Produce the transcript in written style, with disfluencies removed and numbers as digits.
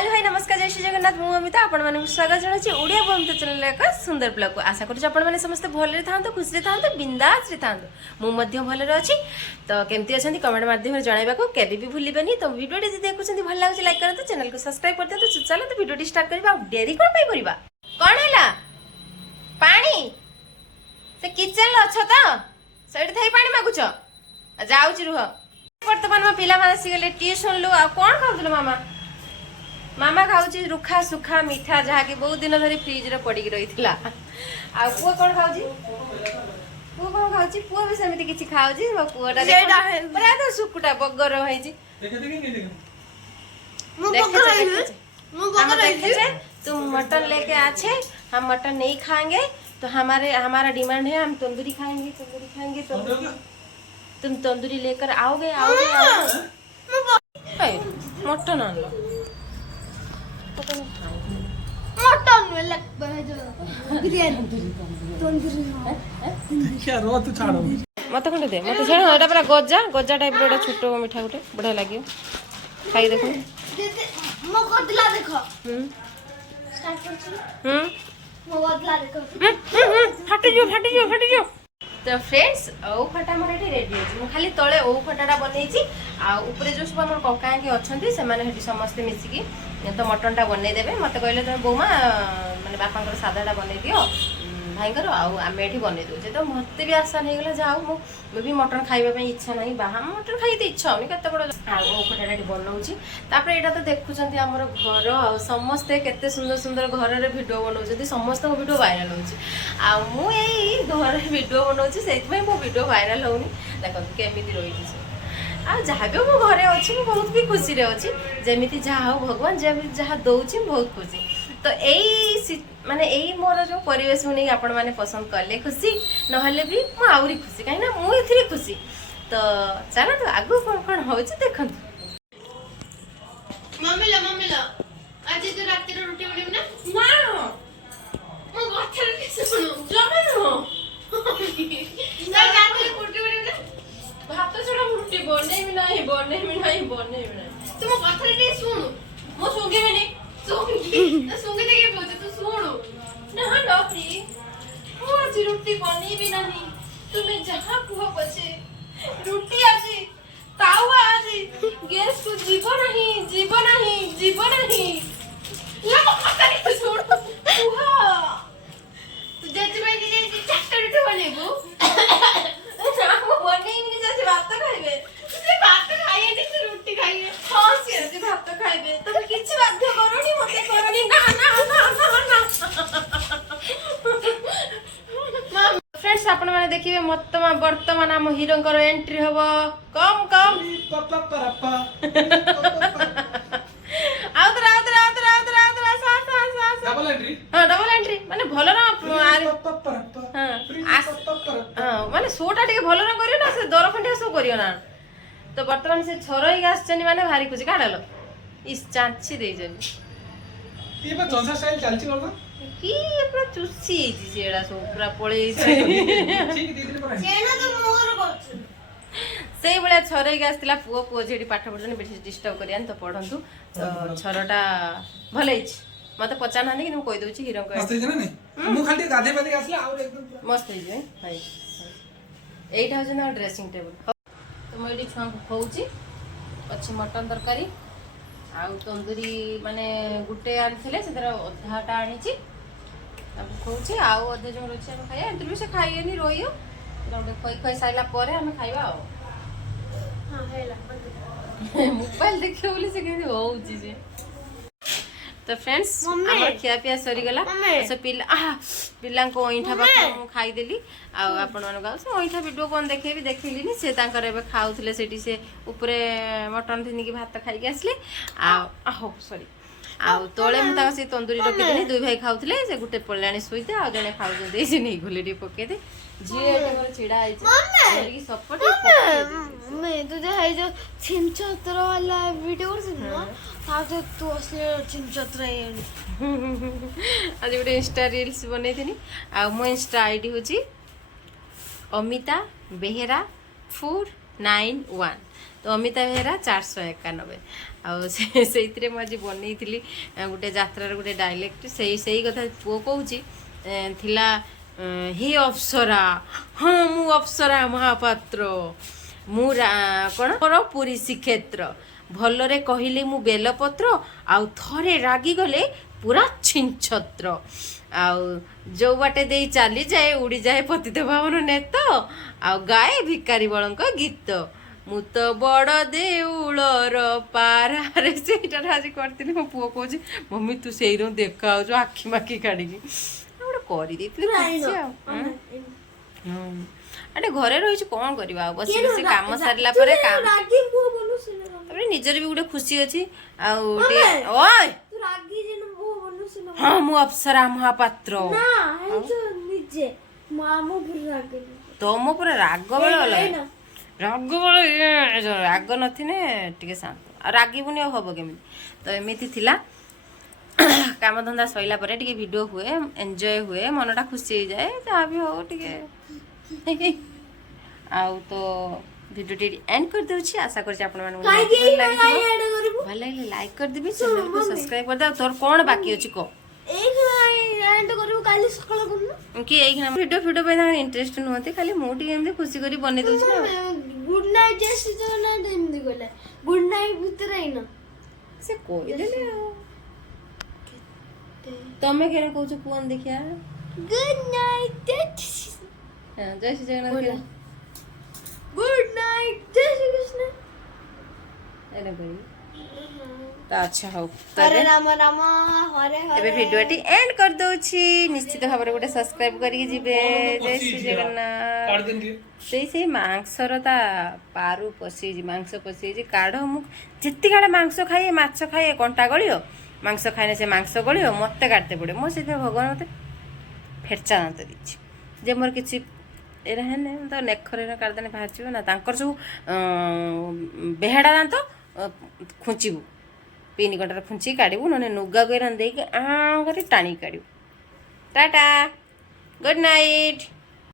hello hi नमस्कार जय श्री जगन्नाथ मु अमिता आपण मानक स्वागत जणाची ओडिया बमिता चैनल एक सुंदर ब्लॉग को आशा करूँ आपण माने समस्त भलरे थांतो खुशी थांतो बिंदास रे थांतो मु मध्य भलरे अछि तो केमती अछंती कमेंट माध्यम रे जणाइबा को केबे भी भूलिबेनी तो वीडियो डी देखुछंती भल लागछ लाइक करते चैनल को सब्सक्राइब करते तो चलो तो वीडियो डी स्टार्ट करबा डेरी कोन पई करबा कोन हैला पानी से किचन ल छ त सैड थई पानी मागुछ जाउची रुह वर्तमान में पिला माने सिगले ट्यूशन लो आ कोन खाउतलो मामा मामा खाऊची रुखा सुखा मीठा जहाँ की बहुत दिन धरी फ्रिज रे पड़ी रही थिला आ पुआ कोन खाऊची पुआ कोन खाऊची पुआ भी समिति किछि खाऊची मो पुआटा बड़ा तो सुकुटा बगर होईची देखे तुम मटन लेके आछे हम मटन नहीं खाएंगे तो हमारा डिमांड है हम तंदूरी खाएंगे तुम तंदूरी लेकर आओगे मटन आन लो मटन में लगता है जो बिरयानी क्या रो तू छाड़ो मत खंडे दे मत छाड़ एटा पूरा गजा टाइप रो छोटो मिठा गुटे बढ़िया लागियो खाई देखो मो बदला देखो स्टार्ट कर मो बदला देखो फाटी जो तो फ्रेंड्स ओ खटा मोर एटी रेडी अछि मु खाली तळे ओ खटाटा बनेछि आ ऊपर जो सब हमर कका के अछंती से माने हेटी समस्त मिसी की तो मटन टा बनै देबे मते कहले तुम बोमा माने बापांकर सादाटा बनै दियो भाईकर आमे एठी बनै दउ जे तो मते भी आसान हे गेला जाऊ मु भी मटन खाइबा पे इच्छा नाही बाहा मटन खाइते इच्छा होनी कते बड़ आ ओ खटाटा एठी बनौछि तापर एटा तो देखुछंती हमर घर आ समस्त केते सुंदर सुंदर घर रे वीडियो बनौछंती समस्त वीडियो वायरल होछि आ मु एई घर रे वीडियो बनौछि सेति में मो वीडियो वायरल होनी देखो केमिति रही छै आ जहाँ भी मो घरे अच्छी मु बहुत भी खुशी रे अच्छी जेमिति जहाँ हो भगवान जहाँ दौची बहुत खुशी तो यही माने यही मोर जो परिवेश को नहीं आपण माने पसंद कले खुशी नहले भी मु आउरी खुशी कहीं ना मु एथिरे खुशी तो चलो तो आगु कौन होची देखंतु मम्मी ला आज तो रात रो रोटी बनेम ना ना मो गथर के सुनो जमे नो ना रात रो रोटी बनेम ना भात छड़ा रुटी बने भी नहीं तुम गथर के सुनो मो सुगे में नहीं सुंगे देखे बोझे तू सुनो ना डॉक्टरी मो आज रुटी बनी भी नहीं तुम्हें जहाँ कुह बचे रुटी आज तावा आज गैस को जीव नहीं ला मो गथर के सुनो कुह तू जज भाई जे चारटा रोटी बनेबो हम बनेइनी जैसे भात खाइबे तुझे भात खाइए नहीं तू रोटी खाइए हाँ सिर जे भात खाइबे तुम किछि बाध्य करोनी मते करोनी ना फ्रेंड्स आपण माने देखिबे वर्तमान हम हीरोंकर एंट्री हबो कम पप्पा आउतरा डबल एंट्री हां डबल एंट्री माने भलो ना पप्पा हां माने शोटा टिके भलो ना करियो ना से दर खंडिया शो करियो ना तो वर्तमान से छोरई आछनी माने भारी खुशी काढलो इस चांची दे जनी ये बा जोंसा स्टाइल चलची करना की पूरा चुसी छी सेडा सो पूरा पळे छी ठीक दे दिन पर सेना तो मोर करछ सेई बळे छोरई आछतिला पुओ जेडी पाठ पढन बेसी डिस्टर्ब करियान तो पढंतु तो छोरटा भले छी मते पचाना नहीं कि मैं कहि दोची हीरो को मस्त है ना मु खाली गाधे बाधे आसले और एकदम मस्त है जे भाई एटा हो ना ड्रेसिंग टेबल तो मैं एडी छुआ खोउची अच्छी मटन तरकारी आउ तंदूरी माने गुटे आनिथिले से अधाटा आनिची अब खोउची आउ अधे जो रछि हम खाया एंतु से खाइएनी रोइयो गोटे खोई साइला परे हम खाइबा आ हां हेला मोबाइल देखियो बोली से केनी होउची जे तो फ्रेंड्स हमर खिया पिया सरी गला से पिला को ओइठा बापा खाई देली आ आपण मन गाउ से ओइठा वीडियो कोन देखे भी देखिली नि से तांकर एबे खाउथले सेठी से ऊपरे मटन थिनी की भात खाई के आसले आ हो सॉरी आ तोळे म ता से तंदूरी रखि देनी दुई भाई खाउथले से गुटे पळलाणी सुइते आ जने खाउ दे से नै घोलेडी पके दे जे एटे मोर चिड़ा आइ छै की सपोर्ट मैं तुझे है जो छिमचत्र वाला वीडियो कर सुनो ताते तू असले छिमचत्र है आज गोटे इंस्टा रील्स बनै थिनी आ मो इंस्टा आईडी होची अमिता बेहेरा 491 ତ ଅମିତା ବେହେରା 491 ଆଉ ସେଇଥିରେ ମୁଁ ଆଜି ବନେଇଥିଲି ଗୋଟେ ଯାତ୍ରାର ଗୋଟେ ଡାଇଲେକ୍ଟ ସେଇ କଥା ପୁଅ କହୁଛି ଥିଲା ହି ଅପ୍ସରା ହଁ ମୁଁ ଅପ୍ସରା ମହାପାତ୍ର ମୁଁ କ'ଣ ମୋର ପୁରୀ ଶ୍ରୀକ୍ଷେତ୍ର ଭଲରେ କହିଲେ ମୁଁ ବେଲପତ୍ର ଆଉ ଥରେ ରାଗିଗଲେ ପୁରା ଛିଞ୍ଚତ୍ର ଆଉ ଯୋଉ ବାଟେ ଦେଇ ଚାଲିଯାଏ ଉଡ଼ିଯାଏ ପତିତ ପାବନ ନେତ ଆଉ ଗାଏ ଭିକାରୀ ବଳଙ୍କ ଗୀତ ମୁଁ ତ ବଡ଼ ଦେଉଳର ପାରାରେ ସେଇଟାରେ ଆଜି କରିଥିଲି ମୋ ପୁଅ କହୁଛି ମମି ତୁ ସେଇରୁ ଦେଖାଯାଉଛୁ ଆଖି ମାଖି କାଢ଼ିକି ଗୋଟେ କରିଦେଇଥିଲି ଖୁସି ଆଉ ଆରେ ଘରେ ରହିଛୁ କ'ଣ କରିବା ଆଉ ବସି ବସି କାମ ସାରିଲା ପରେ ତାପରେ ନିଜର ବି ଗୋଟେ ଖୁସି ଅଛି ଆଉ ଟିକେ ଓଏ ହଁ ମୁଁ ଅପ୍ସରା ମହାପାତ୍ର ତମ ପୁରା ରାଗ ବେଳେ ଅଲଗା ରାଗ ନଥିଲେ ଟିକେ ଶାନ୍ତ ଆଉ ରାଗିବୁନି ଆଉ ହବ କେମିତି ତ ଏମିତି ଥିଲା କାମଧନ୍ଦା ସରିଲା ପରେ ଟିକେ ଭିଡ଼ିଓ ହୁଏ ଏନ୍ଜୟ ହୁଏ ମନଟା ଖୁସି ହେଇଯାଏ ଯାହା ବି ହଉ ଟିକେ ଆଉ ତ ଭିଡ଼ିଓଟି ଏଣ୍ଡ କରିଦେଉଛି ଆଶା କରୁଛି ଆପଣମାନଙ୍କୁ ଭଲ ଲାଗିଲେ ଲାଇକ୍ କରିଦେବି ଚ୍ୟାନେଲକୁ ସବସ୍କ୍ରାଇବ୍ କରିଦେବେ ଆଉ ତୋର କ'ଣ ବାକି ଅଛି କହ କି ଏଇଖିଣା ଭିଡ଼ିଓ ପାଇଁ ତାଙ୍କର ଇଣ୍ଟରେଷ୍ଟ ନୁହନ୍ତି ଖାଲି ମୁଁ ଟିକେ ଏମିତି ଖୁସି କରି ବନେଇ ଦେଉଛି ନା ଗୁଡ୍ ନାଇଟ୍ ଜୟ ଶ୍ରୀ ଜଗନ୍ନାଥ ଏମିତି କହିଲା ଗୁଡ୍ ନାଇଟ୍ ଭିତରେ ଏଇନା ସେ କହିଦେଲେ ଆଉ ତମେ କେଣ କହୁଛ କୁହନି ଦେଖିଆ ଗୁଡ୍ ନାଇଟ୍ ଜୟ ଶ୍ରୀ ଜଗନ୍ନାଥ ଗୁଡ୍ ନାଇଟ୍ ଜୟ ଶ୍ରୀ କୃଷ୍ଣ ଏଇଟା କହିବି ତ ଆଚ୍ଛା ହଉ ହରେ ରାମ ରାମ ହରେ ହରେ ଏବେ ଭିଡ଼ିଓଟି ଏଣ୍ଡ କରିଦଉଛି ନିଶ୍ଚିତ ଭାବରେ ଗୋଟେ ସବସ୍କ୍ରାଇବ କରିକି ଯିବେ ଜୟ ଶ୍ରୀ ଜଗନ୍ନାଥ ସେଇ ମାଂସର ତା ପାରୁ ପଶିଯାଇଛି ମାଂସ ପଶିଯାଇଛି କାଢ଼ ମୁଁ ଯେତିକି ଆଡ଼େ ମାଂସ ଖାଇଏ ମାଛ ଖାଇଏ କଣ୍ଟା ଗଳିବ ମାଂସ ଖାଇଲେ ସେ ମାଂସ ଗଳିବ ମୋତେ କାଟତେ ପଡ଼ିବ ମୁଁ ସେଥିପାଇଁ ଭଗବାନ ମୋତେ ଫେରଚା ଦାନ୍ତ ଦେଇଛି ଯେ ମୋର କିଛି ଏଇଟା ହେଲେ ତ ନେଖରେ କାଢ଼ିଦେଲେ ବାହାରିଯିବ ନା ତାଙ୍କର ସବୁ ବେହେଡ଼ା ଦାନ୍ତ ଖୁଞ୍ଚିବୁ ପିନି କଣ୍ଟାରେ ଖୁଞ୍ଚିକି କାଢ଼ିବୁ ନହେଲେ ନୁଗା ଗଇରାନ ଦେଇକି କରି ଟାଣିକି କାଢ଼ିବୁ ଟାଟା ଗୁଡ୍ ନାଇଟ୍